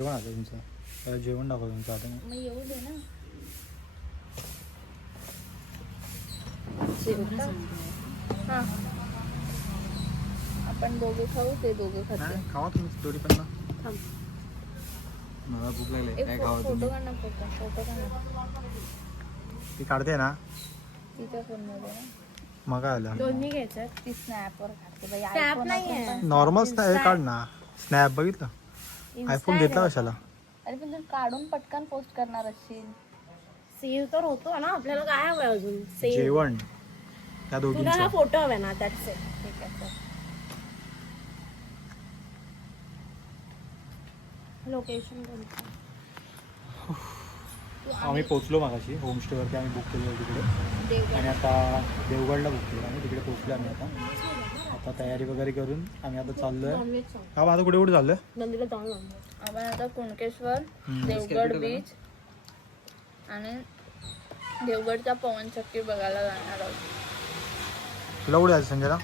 जेवण आता तुमचं? त्याला जेवण दाखव तुमचं आता. मग येऊ दे ना. हा. आपण दोघे खाऊ ते दोघे खाते. नाही खावा तुम्ही दोरी पण ना. थांब. मला भूक लागली. एक काय खावा फोटो तुम्ही काढ ना फोटो फोटो काढ ना. ती काढते ना. तिच्या फोनमध्ये ना. मग काय आलं दोन्ही घ्यायच्यात. ती स्नॅप वर काढते बाई Snap iPhone नाहीये. आपण नॉर्मल स्नॅप हे काढ ना. स्नॅप बघितलं? आयफोन घेतला. कशाला? अरे पण तू काढून पटकन पोस्ट करणार असशील. सेव्ह तर होतो ना आपल्याला काय हवंय अजून? सेव्ह जेवण. त्या तुला हा दोघींचं फोटो हवा ना इट ठीक आहे चल. लोकेशन कोणतं? आम्ही पोचलो मागाशी होमस्टेवरती आम्ही बुक केलं तिकडे. देवगड. आणि आता देवगडला बुक केलं आम्ही तिकडे पोचलो आम्ही आता. आता तयारी वगैरे करून आम्ही आता चाललोय. हा माझं कुठे कुठे चाललोय? नंदीला जाऊन आपण आता कुणकेश्वर. देवगड बीच आणि देवगडचा पवनचक्की बघायला जाणार आहोत. तुला कुठे जायचं संजयला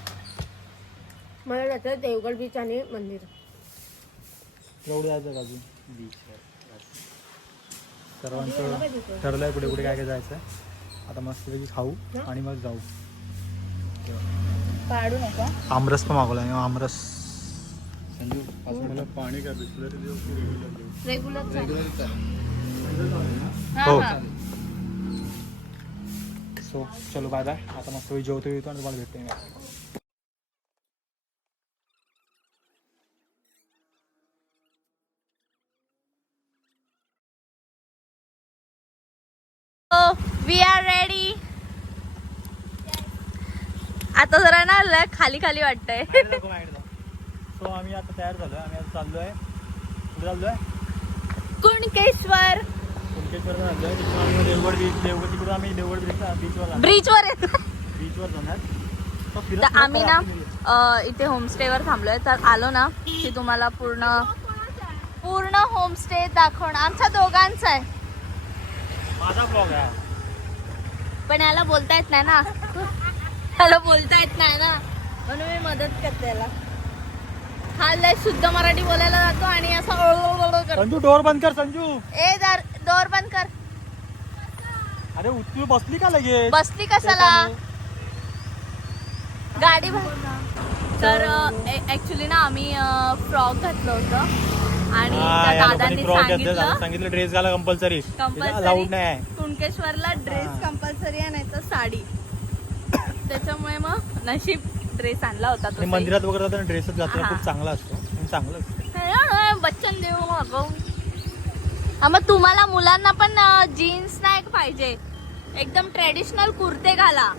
मला जायचं देवगड बीच आणि मंदिर. तुला कुठे जायचं का अजून? बीच सर्वांचं ठरलंय कुठे कुठे काय काय जायचं आता मस्तपैकी खाऊ आणि मग जाऊ. काढू नका. आमरस पण मागवला आणि आमरस. संजू मला पाणी काय बिस्लरी देऊ की देऊ? रेग्युलर हो. हा. सो चलो बाय बाय आता मस्त जेवतो येतो आणि तुम्हाला भेटतो मी वी आर रेडी आता जरा खाली खाली वाटतंय. सो आम्ही आता तयार झालो आम्ही आता चाललोय. कुठे चाललोय? कुणकेश्वर. कुणकेश्वर चाललोय. तिथून आम्ही देवगड बीच देवगड तिकडून आम्ही देवगड बीच बीचवर जाणार. ब्रिज वर येत. बीचवर जाणार. So फिरत तर फिरत आम्ही ना इथे होमस्टेवर थांबलोय. तर आलो ना की तुम्हाला पूर्ण पूर्ण होमस्टे दाखवणं आमच्या दोघांचा आहे. माझा ब्लॉग आहे. हा. पण याला बोलता येत नाही ना. याला बोलता येत नाही ना. म्हणून मी मदत करते याला हा लय शुद्ध मराठी बोलायला जातो आणि असं करतो. संजू डोर बंद कर संजू. ए दार दोर बंद कर. अरे तू बसली का लगेच? बसली कशाला? गाडी भर तर ऍक्च्युली ना आम्ही फ्रॉक घातलं होतं. आणि त्या दादांनी सांगितलं. सांगितलं ड्रेस घाला कंपल्सरी कंपल्सरी कुणकेश्वरला ड्रेस. कंपल्सरी आहे नाही तर साडी. त्याच्यामुळे मग नशीब ड्रेस आणला होता तो आणि मंदिरात वगैरे जाताना ड्रेसच घातला. खूप चांगला असतो. आणि चांगलं असतं. बच्चन देऊ अगं हा, मग तुम्हाला मुलांना पण जीन्स नाही पाहिजे. एकदम ट्रेडिशनल कुर्ते घाला.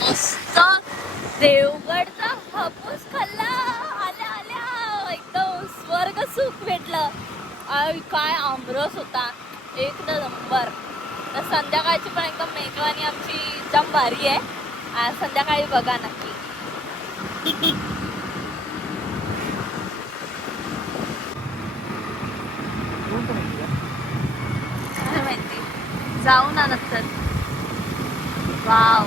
मस्त देवगडचा हापूस खाल्ला. काय काय आमरस होता. एक नंबर. तर संध्याकाळची पण एकदम मेजवानी आमची एकदम भारी आहे. आज संध्याकाळी बघा नक्की. माहिती? जाऊ ना नंतर. वाव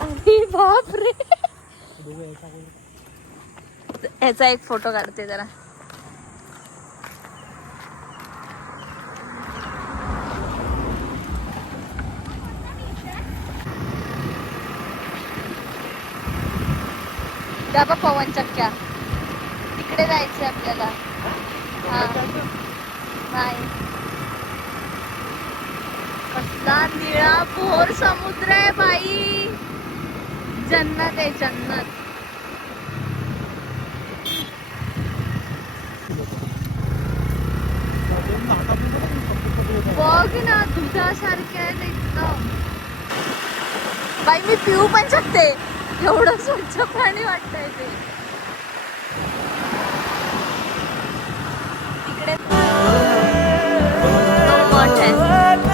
अरे बापरे. याचा एक फोटो काढते जरा. त्या पवन चक्क्या. तिकडे जायचंय आपल्याला. हा. नाही कसला निळा भोर समुद्र आहे बाई. जन्नत आहे जन्नत. बघ ना दुधासारखे आहेत एकदम बाई मी पिऊ पण शकते. एवढं स्वच्छ पाणी वाटतंय ते. तिकडे.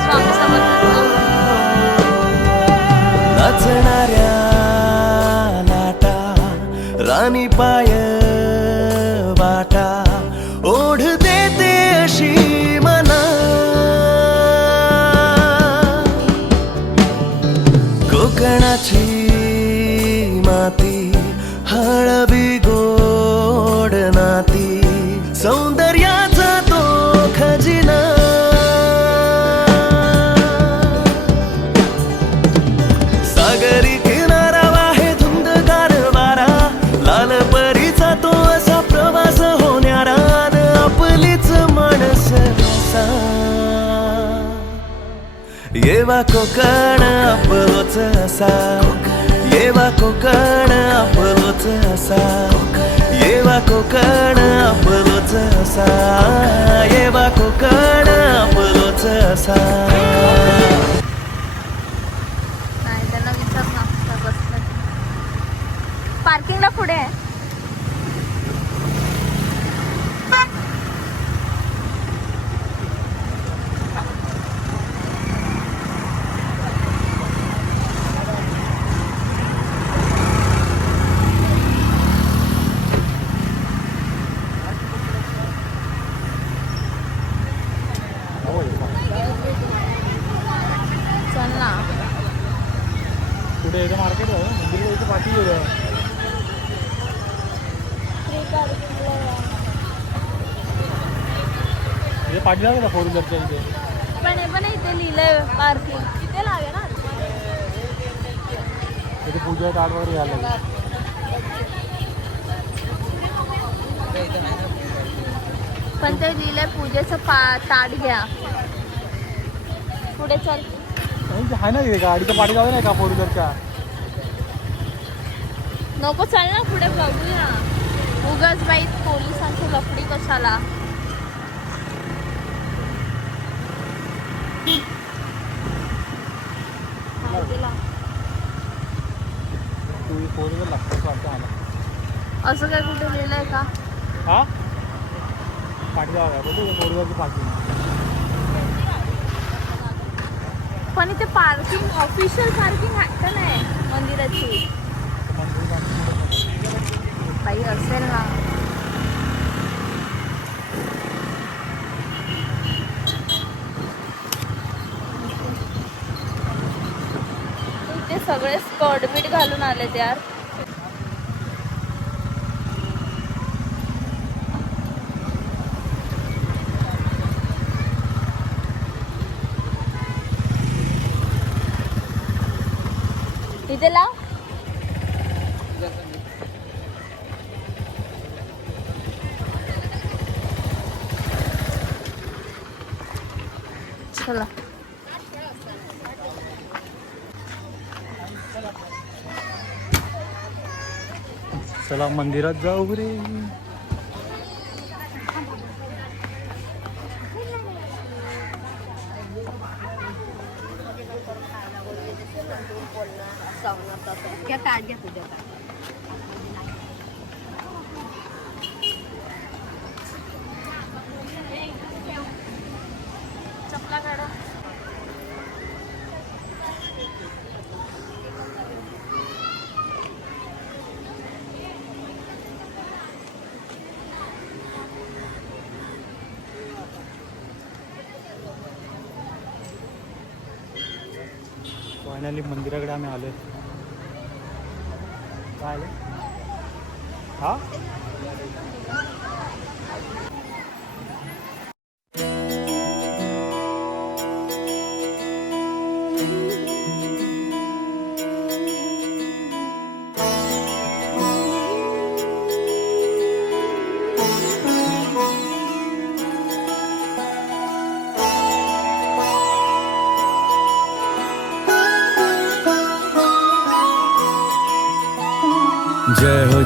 स्वामी समर्थ. नाचणाऱ्या আমি পায়ে येवा कोकण आपलोच असा. येवा कोकण आपलोच असा. येवा कोकण आपलोच असा. येवा कोकण आपलोच असा. पार्किंगला पुढे आहे हो चल ना पुढे याचं मार्केट आहे मंदिर इथे पाठी गेलं इथे जाऊ का फोर व्हीलरच्या इथे? पण हे पण इथे लिहिलंय पार्किंग तिथे लागे ना. इथे पूजा कार्ड वगैरे घ्यायला लागेल पण ते लिहिलंय पूजेचं पा ताट घ्या. पुढे चल. नाही, आहे ना तिथे गाडीच्या पाठी जाऊ नाही का फोर व्हीलरच्या? नको चल ना पुढे बघूया. उगाच बाई पोलिसांची लफडी कशाला माहितीला. तू फोर व्हीलर लागतो वाटतं मला असं काय कुठे लिहिलंय का? हा? पण इथे पार्किंग ऑफिशियल पार्किंग आहे का नाही मंदिराची. बाई असेल ना. सगळे स्कर्ट बीट घालून आले यार. इथे लाव चला चला मंदिरात जाऊ रे. घ्या ताट घ्या तुझ्या चपला काढा फायनली मंदिराकडे आम्ही आलोय. काय आलं हा? thank you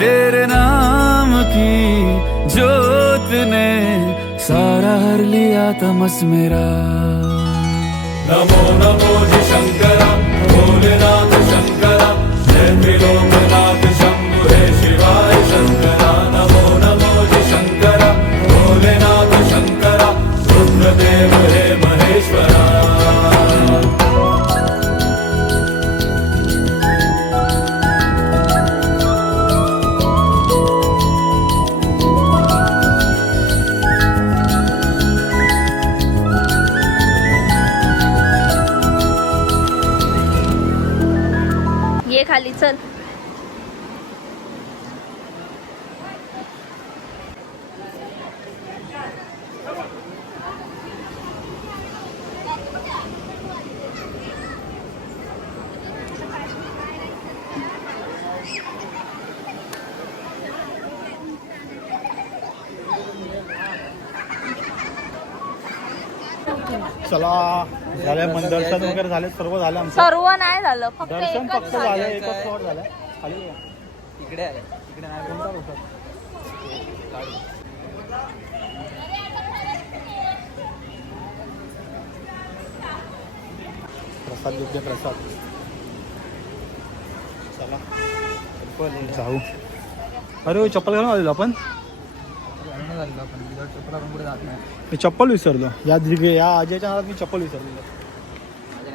तेरे नाम की जोत ने सारा हर लिया तमस मेरा। नमो नमो जी शंकर भोलेनाथ शंकर जय त्रिलोकनाथ शंभु हे शिवाय शंकर। नमो नमो जी शंकर भोलेनाथ शंकर रुद्रदेव हे महेश्वरा। ये खाली चल. झाले सर्व झालं आमचं. सर्व नाही झालं फक्त दर्शन एकच फक्त झालं. झालं एकच प्लॉट झालं. खाली या. इकडे आहे इकडे नाही कोणता होता प्रसाद योग्य प्रसाद. चला. जाऊ. अरे चप्पल घालून आलेलो आपण. मी चप्पल विसरलो. या दिग या अजयच्या नादात मी चप्पल विसरलेलो.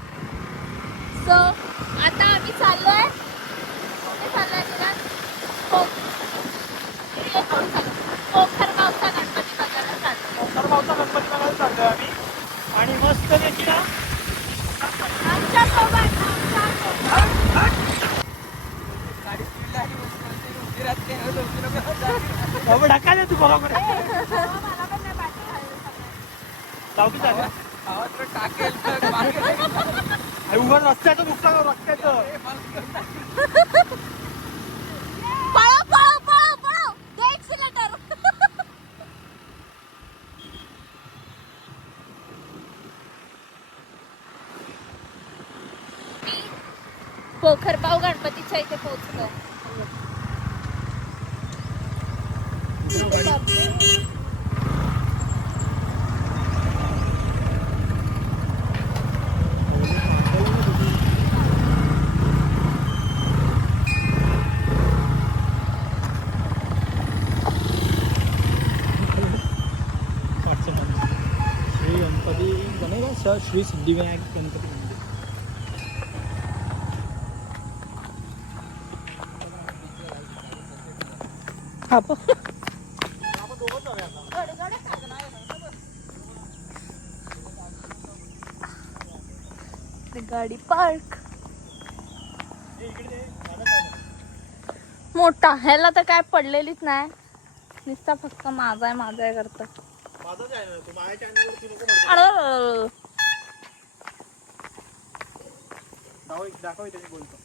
सो आता आम्ही चाललोय कुठे चाललोय तुला कोक- हे कोण चाललं? पोखर गावचा गणपती बघायला चाललोय. तर पावसा गणपती बघायला चाललोय आम्ही आणि मस्त त्याची ना आमच्यासोबत, आमच्यासोबत. बाबा ढकाल तू बरोबर जाऊ की चालेल उगाच रस्त्याचं नुकसान रस्त्याचं. पळा, पळा, पळा, पळा. पोखरपाव गणपतीच्या इथे पोहोचलो पाचशे मंदिर श्री गणपती गणेश सर श्री सिद्धिविनायक गणपती मंदिर गाडी पार्क. मोठा ह्याला तर काय पडलेलीच नाही. नुसता फक्त माझा आहे माझा आहे करत माझा चॅनल तू माझ्या चॅनलवरती नको दाखव दाखव इथे मी बोलतो.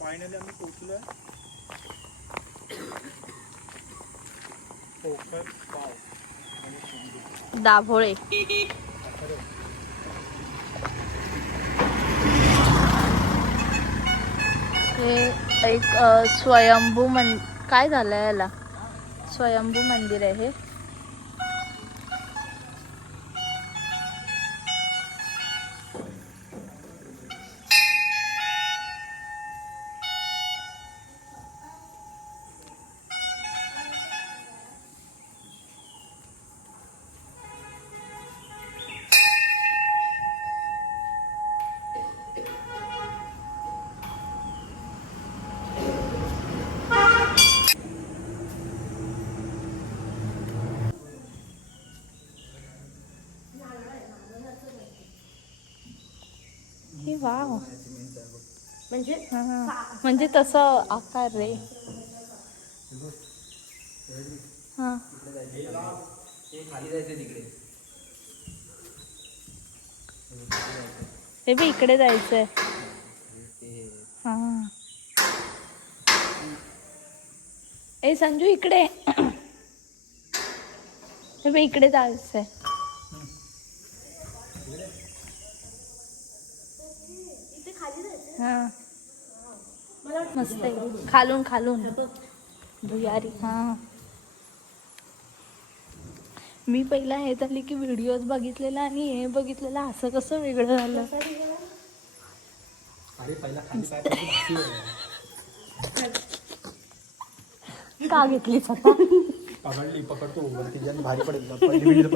फायनली आम्ही पोचलोय पोखर पाव. आणि शिंदे. दाभोळे. हे एक स्वयंभू मन काय झालं याला? स्वयंभू मंदिर आहे हे. वाव. म्हणजे हा. म्हणजे तसं आकार रे. हा. हे बी इकडे जायचंय. हा. ए संजू इकडे. हे बी इकडे जायचंय. हा. मस्त आहे. खालून खालून. भुयारी हा. मी पहिला हे झाली की व्हिडिओज बघितलेला आणि हे बघितलेलं असं कसं वेगळं झालं. का घेतली पकडली पकडतो भारी पडेल.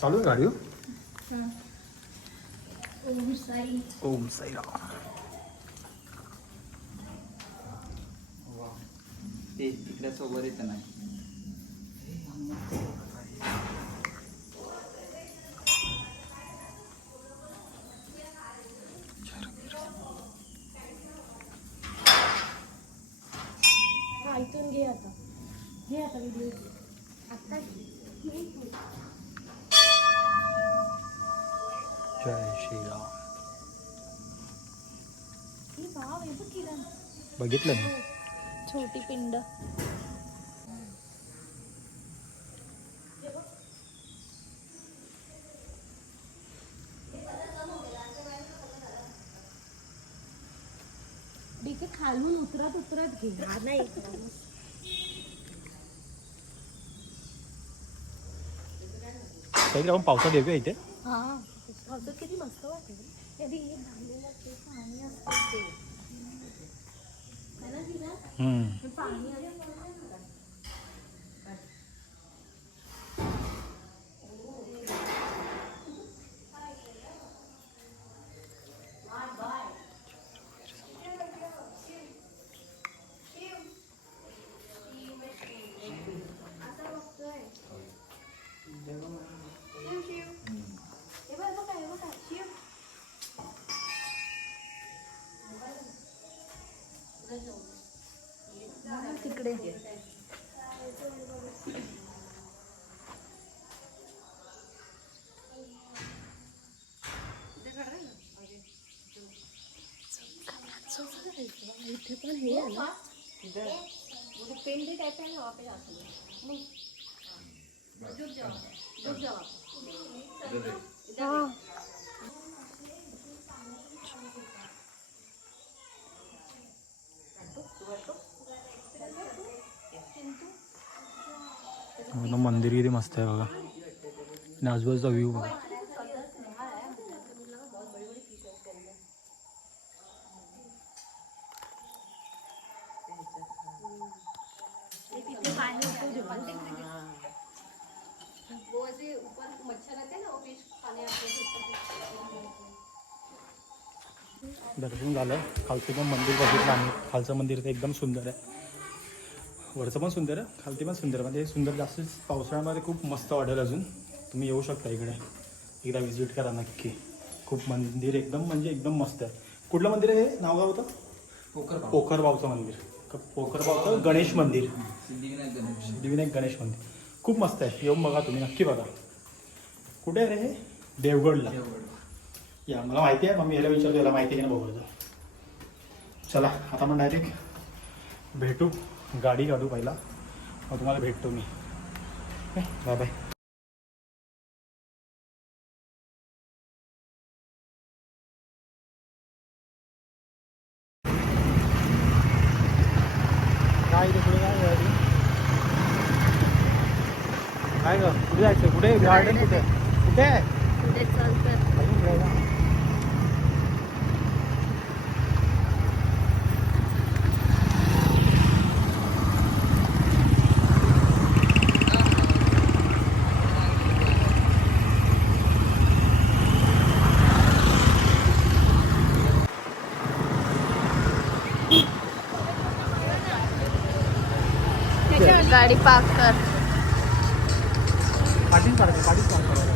चालू आहे गाडी हो? ओम साई ओम साईराम ते तिकडे सोबत येतं नाही. हा इथून घे आता. घे आता व्हिडिओ आता जय श्रीराम ही भाव आहे बघ किरण बघितलं मी छोटी पिंड डीके खालून उतरत उतरत घे हा नाही काहीतरी आपण पावसात येऊया इथे हा पावसात किती मस्त वाटेल. कधी एक घाललेलं ते पाणी असतं है. ते पाणी असतं. तिकडे. इथे पण हे आहे ना. एकदम मंदिर किती मस्त आहे बघा. आणि आजूबाजूचा व्ह्यू बघा. दर्शन झालं. खालचं पण मंदिर बघितलं आम्ही. खालचं मंदिर तर एकदम सुंदर आहे. वरचं पण सुंदर आहे खालती पण सुंदर. म्हणजे सुंदर जास्त पावसाळ्यामध्ये खूप मस्त वाटेल अजून. तुम्ही येऊ शकता इकडे. एकदा व्हिजिट करा नक्की. खूप मंदिर एकदम म्हणजे एकदम मस्त आहे. कुठलं मंदिर आहे हे? नाव काय होतं? पोकर पोखरबावचं मंदिर. पोखरबावचं गणेश मंदिर. सिद्धिविनायक गणेश मंदिर. खूप मस्त आहे. येऊन बघा तुम्ही नक्की बघा. कुठे आहे रे हे? देवगडला. या मला माहिती आहे. मग मी याला विचारतो याला माहिती आहे नाही बघतो चला आता मग डायरेक्ट भेटू. गाडी काढू पहिला. मग तुम्हाला भेटतो मी. बाय बाय काय काय गाडी? काय ग? कुठे जायचं? कुठे? गार्डन कुठे? कुठे? आहे पुढे चालतं अजून फिरायला? गाडी पार्क कर पाठीच काढते पाठीच काढते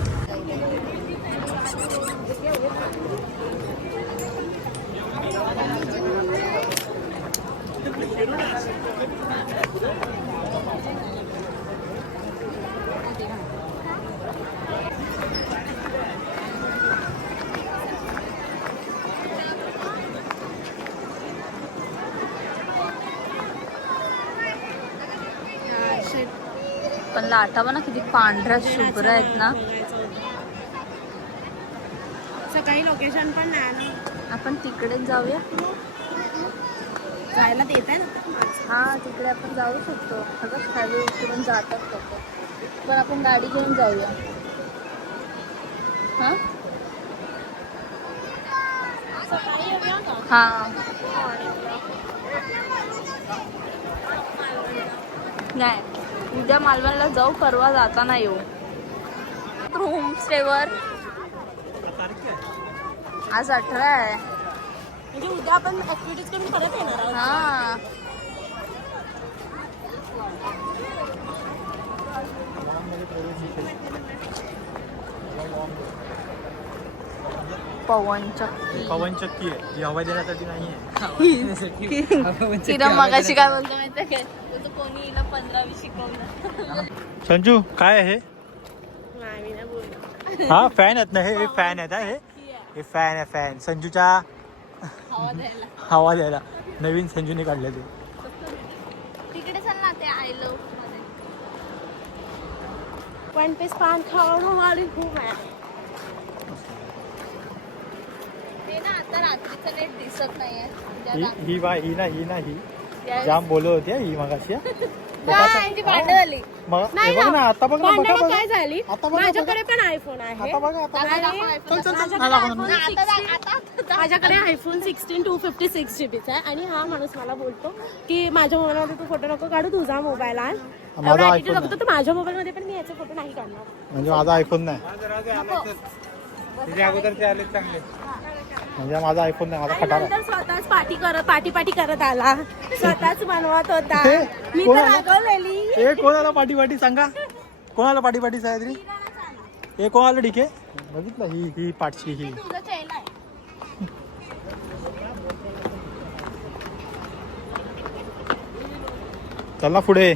पण लाटा पण किती पांढऱ्या शुभ्र आहेत ना. सकाळी लोकेशन पण नाही ना आपण तिकडेच जाऊया. जायला देत आहे ना हा तिकडे आपण जाऊ शकतो. अगं खाली उतरून जातात लोक पण आपण गाडी घेऊन जाऊया. हा? हा. नाही. उद्या मालवणला जाऊ परवा जाताना येऊ. होमस्टेवर आज अठरा आहे. म्हणजे उद्या आपण ऍक्टिव्हिटीज करून परत येणार आहोत. हा. पवन चक्की. पवन चक्की आहे. ही हवा देण्यासाठी नाही आहे किरण मगाशी काय बोलतो माहितीये काय कोणी हिला पंधरावी शिकवलं. संजू काय आहे हे? हा फॅन आहेत ना हे? फॅन आहेत हा हे? फॅन आहे. फॅन संजूच्या हवा द्यायला. नवीन संजूने काढले ते. तिकडे चल ना ते आय लवमध्ये. वन पीस पान खाऊन हमारी खूप आहे. ते ना आता रात्रीचं नेट दिसत नाहीये. ही ही बा ही ना ही ना ही. जाम बोलत होती हा ही मगाशी झाली. मग हे बघ ना. आता बघ ना बघा भांडणं बघा काय झाली? आता बघा, माझ्याकडे पण आयफोन आहे. आता बघा आता बघा. दाखव, दाखव, आणि iPhone. चल चल चल माझ्याकडे नाही iPhone sixteen two fifty six जीबीचा आहे आणि हा माणूस मला बोलतो की माझ्या मोबाईलमध्ये तू फोटो नको काढू तुझा मोबाईल आण माझा एवढा iPhone attitude दाखवतो तर माझ्या मोबाईलमध्ये पण मी याचे फोटो नाही काढणार. म्हणजे माझा आयफोन नाही. म्हणजे माझा आयफोन नाही माझा आणि खटारा. आहे. नंतर स्वतःच पाठी करत पाठी पाठी करत आला. स्वतःच बनवत होता. हे, मी तर आलं? रागवलेली. ए कोणाला पाठी पाठी सांगा? कोणाला पाठी पाठी सायद्री ए कोणाला ठीक आहे बघितलं ही ही पाठची ही. तुझं चेला आहे. चल ना पुढे.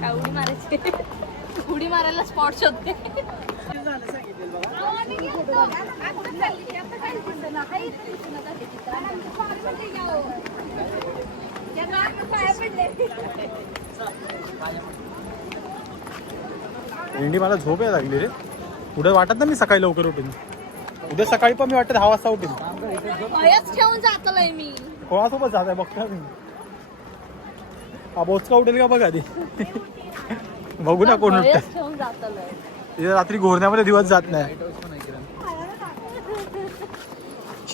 काय उडी मारायची? उडी मारायला स्पॉट शोधते. भेंडी मला झोप यायला लागली रे. पुढे वाटत ना मी सकाळी लवकर उठेन. उद्या सकाळी पण मी वाटत दहा वाजता उठेन. भयच ठेवून जातलोय मी. कोणासोबत जात आहे बघता मी. हा बोचका उठेल का बघा आधी? बघू ना कोण उठत रात्री घोरण्यामध्ये दिवस जात नाही.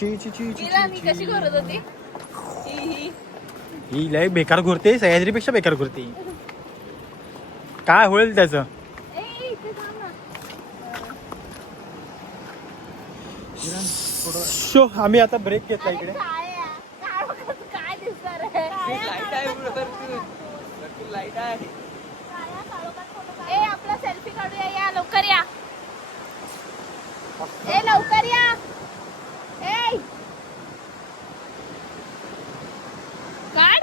ची ची ची ची तिला मी कशी करत होती? ही ही. ही लय बेकार घोरते सह्याद्रीपेक्षा बेकार घोरते काय होईल त्याचं? ए, इथे थांब ना. शो आम्ही आता ब्रेक घेतला इकडे. काय आहे? काय बघत- काय दिसणार आहे? ए आपला सेल्फी काढूया. या लवकर या. ए लवकर या ए काढ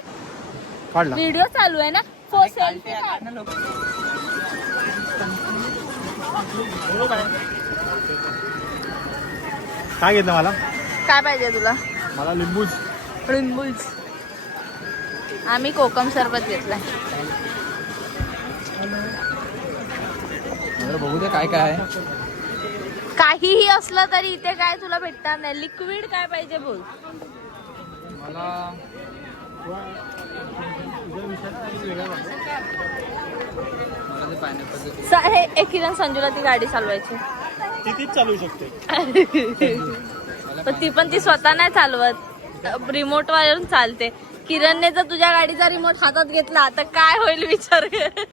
काढला. व्हिडिओ चालू आहे ना? फो सेल्फी काढ काय घेतलं मला? काय पाहिजे तुला? मला लिंबूच. लिंबूच. आम्ही कोकम सरबत घेतलाय. बघू दे काय काय आहे. काहीही असलं तरी इथे काय तुला भेटणार नाही. लिक्विड काय पाहिजे बोल. मला स- हे एक किरण संजूला ती गाडी चालवायची. ती तीच चालू शकते. पण ती पण ती स्वतः नाही चालवत. रिमोट वरून चालते. किरणने जर तुझ्या गाडीचा रिमोट हातात घेतला तर काय होईल विचार कर.